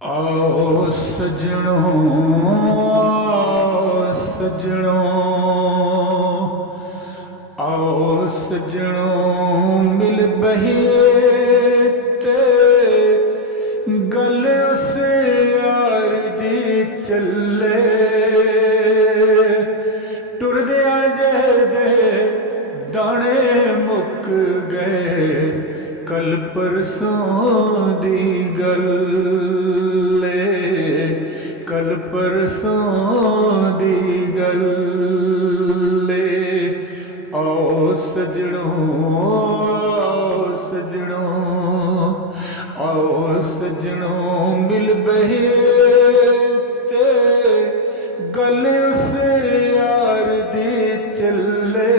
आओ सजनों, आओ सजनों, आओ सजनों, मिल बहिए ते गल उस यार दी चले। टुरदिया जहदे दाने मुक गए, कल परसों दी गल, कल परसों दी गल। आओ सजनों, आओ सजनों, आओ सजनों, मिल बहिए ते गल उस यार दी चले।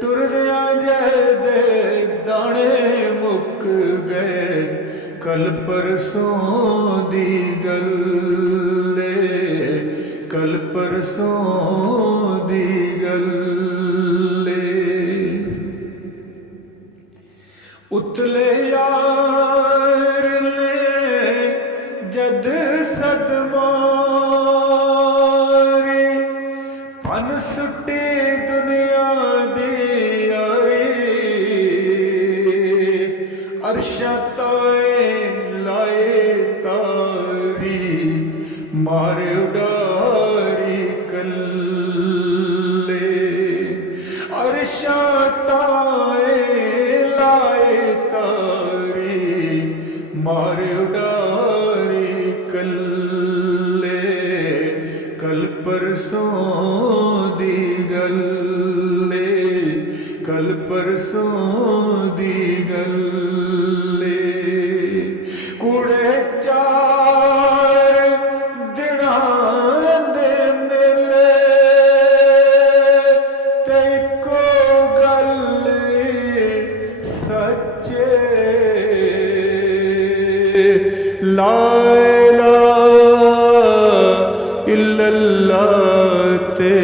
टुरदिया जहदे दाने मुक गए, कल परसों दी गल, कल परसों दी गल। उतले यार ने जद सदमारी, फन सुटी दुनिया दी यारी। अरशा ताए लाए तारी, मारे उडारी कल्ले। अरशा ताए लाए तारी, मारे उडारी कल्ले। कल परसों दी गल, कल परसों दी गल। कूड़े चार दिना दे मेले ते इको गल सच्चे। ला इलाहा इल्लल्लाह ते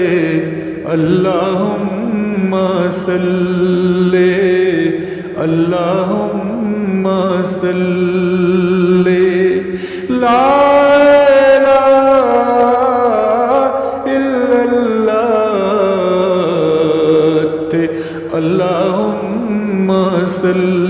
अल्लाहुम्मा सल्ले, अल्लाहुम्मा सल्ले। ला इलाहा इल्लल्लाह ते अल्लाहुम्मा सल्ले।